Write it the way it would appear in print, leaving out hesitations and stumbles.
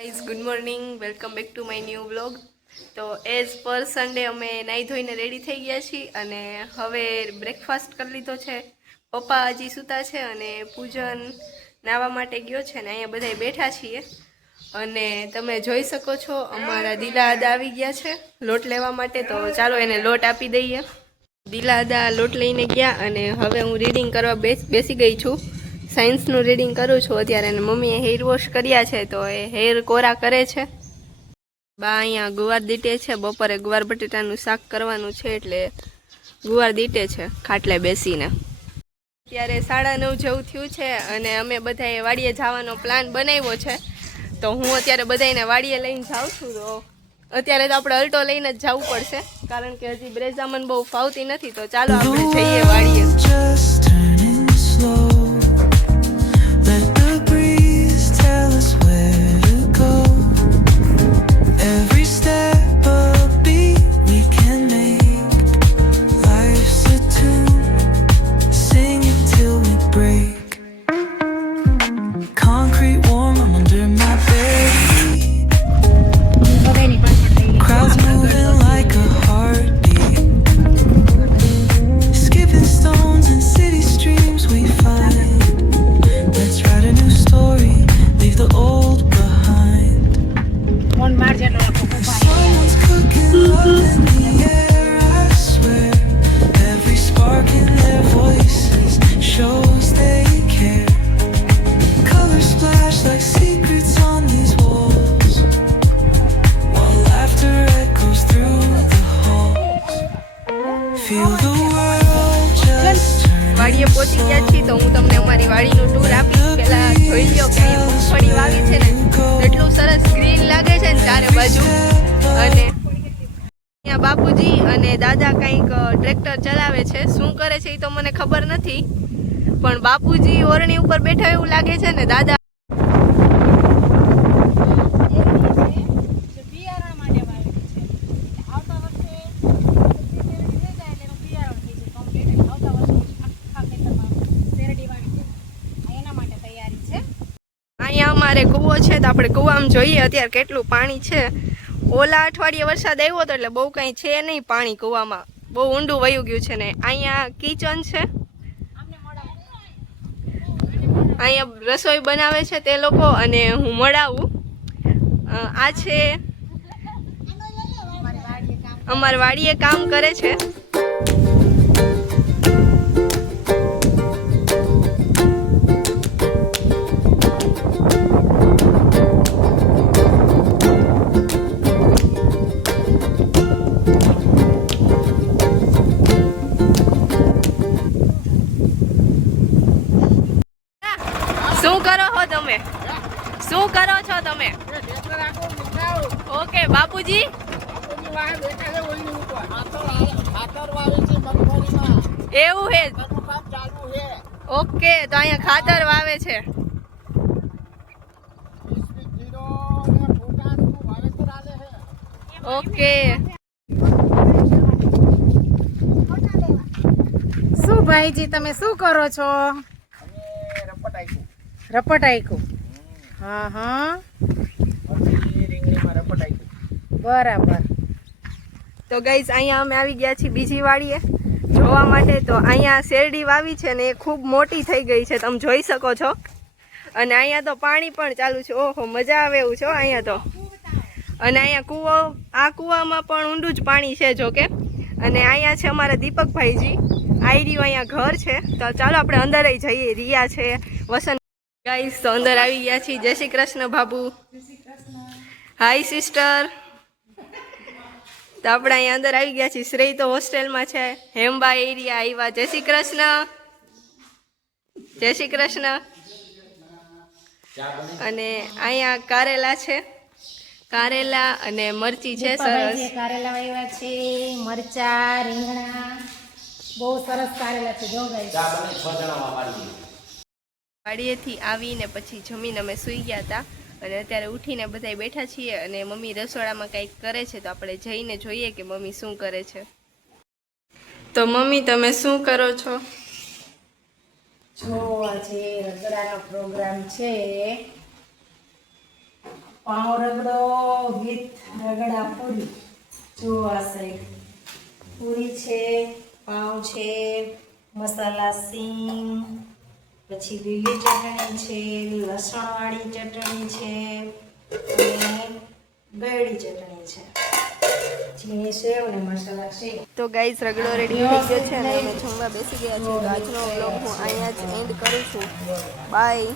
Guys good morning, welcome back to my new vlog. તો as per Sunday અમે નાહી ધોઈને રેડી થઈ ગયા છીએ અને હવે બ્રેકફાસ્ટ કરી લીધો છે. પપ્પા હજી સૂતા છે અને પૂજન નાહવા માટે ગયો છે ને અહીંયા બધા બેઠા છીએ. અને તમે જોઈ શકો છો અમારા દિલાદા આવી ગયા છે લોટ લેવા માટે. તો ચાલો એને લોટ આપી દઈએ. દિલાદા લોટ લઈને ગયા અને હવે હું રીડિંગ કરવા બેસી ગઈ છું. સાયન્સનું રીડિંગ કરું છું અત્યારે. અને મમ્મીએ હેર વોશ કર્યા છે તો એ હેર કોરા કરે છે. બા અહીંયા ગુવાર દીટે છે. બપોરે ગુવાર બટેટાનું શાક કરવાનું છે એટલે ગુવાર દીટે છે ખાટલે બેસીને. અત્યારે 9:30 જેવું થયું છે અને અમે બધાએ વાડીએ જવાનો પ્લાન બનાવ્યો છે. તો હું અત્યારે બધાને વાડીએ લઈને જાઉં છું. તો અત્યારે તો આપણે અલ્ટો લઈને જ જવું પડશે કારણ કે હજી બ્રેઝામન બહુ ફાવતી નથી. તો ચાલો આપણે જઈએ વાડીએ. વાડીએ પહોંચી ગયા છીએ તો હું તમને અમારી વાડીનું ટૂર આપીશ. પહેલાં જોઈ લો કે અહીંયા મગફળી વાવી છે ને એટલું સરસ ગ્રીન લાગે છે ને ચારે બાજુ. અને અહીંયા બાપુજી અને દાદા કંઈક ટ્રેક્ટર ચલાવે છે. શું કરે છે એ તો મને ખબર નથી, પણ બાપુજી ઓરણી ઉપર બેઠા એવું લાગે છે ને દાદા અમારે કૂવો છે તો આપણે કૂવામાં જોઈએ અત્યારે કેટલું પાણી છે. ઓલા અઠવાડિયે વરસાદ આવ્યો હતો એટલે બહુ કંઈ છે નહીં પાણી કૂવામાં, બહુ ઊંડું વયું ગયું છે. ને અહીંયા કિચન છે, અહીંયા રસોઈ બનાવે છે તે લોકો અને હું મળાવું. આ છે અમારી વાડીએ કામ કરે છે. શું કરો છો તમે? શું કરો છો તમે? ઓકે બાપુજી, એવું હે? ઓકે, તો અહીંયા ખાતર વાવે છે. ઓકે, શું ભાઈજી તમે શું કરો છો? રપટ આયકું. હા હા, બરાબર. તો ગાઈઝ અહીંયા અમે આવી ગયા છીએ બીજી વાડીએ જોવા માટે. તો અહીંયા શેરડી વાવી છે ને એ ખૂબ મોટી થઈ ગઈ છે, તમે જોઈ શકો છો. અને અહીંયા તો પાણી પણ ચાલુ છે. ઓહો, મજા આવે એવું છે અહીંયા તો. અને અહીંયા કૂવો, આ કૂવામાં પણ ઊંડું જ પાણી છે જોકે. અને અહીંયા છે અમારા દીપકભાઈજી, આયરીયું અહીંયા ઘર છે. તો ચાલો આપણે અંદર જઈએ. રિયા છે, વસંત. ગાઈસ તો અંદર આવી ગયા છીએ. જય શ્રી કૃષ્ણ બાબુ. હાય સિસ્ટર. તો આપણે અહીંયા અંદર આવી ગયા છીએ. શ્રેય તો હોસ્ટેલમાં છે. હેમબા એરિયા આવ્યા. જય શ્રી કૃષ્ણ. જય શ્રી કૃષ્ણ. અને અહીંયા કારેલા છે, કારેલા અને મરચી છે. સરસ કારેલા વાવ્યા છે, મરચા, રીંગણા, બહુ સરસ કારેલા છે. જો ગાઈસ વાડીએથી આવીને પછી જમીને અમે સૂઈ ગયા હતા અને અત્યારે ઉઠીને બધા બેઠા છીએ. અને મમ્મી રસોડામાં કંઈક કરે છે તો આપણે જઈને જોઈએ કે મમ્મી શું કરે છે. તો મમ્મી તમે શું કરો છો? જો આજે રગડાનો પ્રોગ્રામ છે. પાઉં રગડો વિથ રગડા પૂરી. જો આ સાઈડ પૂરી છે, પાઉં છે, મસાલા સિંગ, પછી લીલી ચટણી છે, લસણવાળી ચટણી છે અને ગળી ચટણી છે, ઝીણી સેવ અને મસાલા સેવ. તો ગાઈઝ રગડો રેડી થઈ ગયો છે અને અમે જમવા બેસી ગયા છીએ. તો આજનો બ્લોગ હું અહીંયા જ એન્ડ કરું છું. બાય.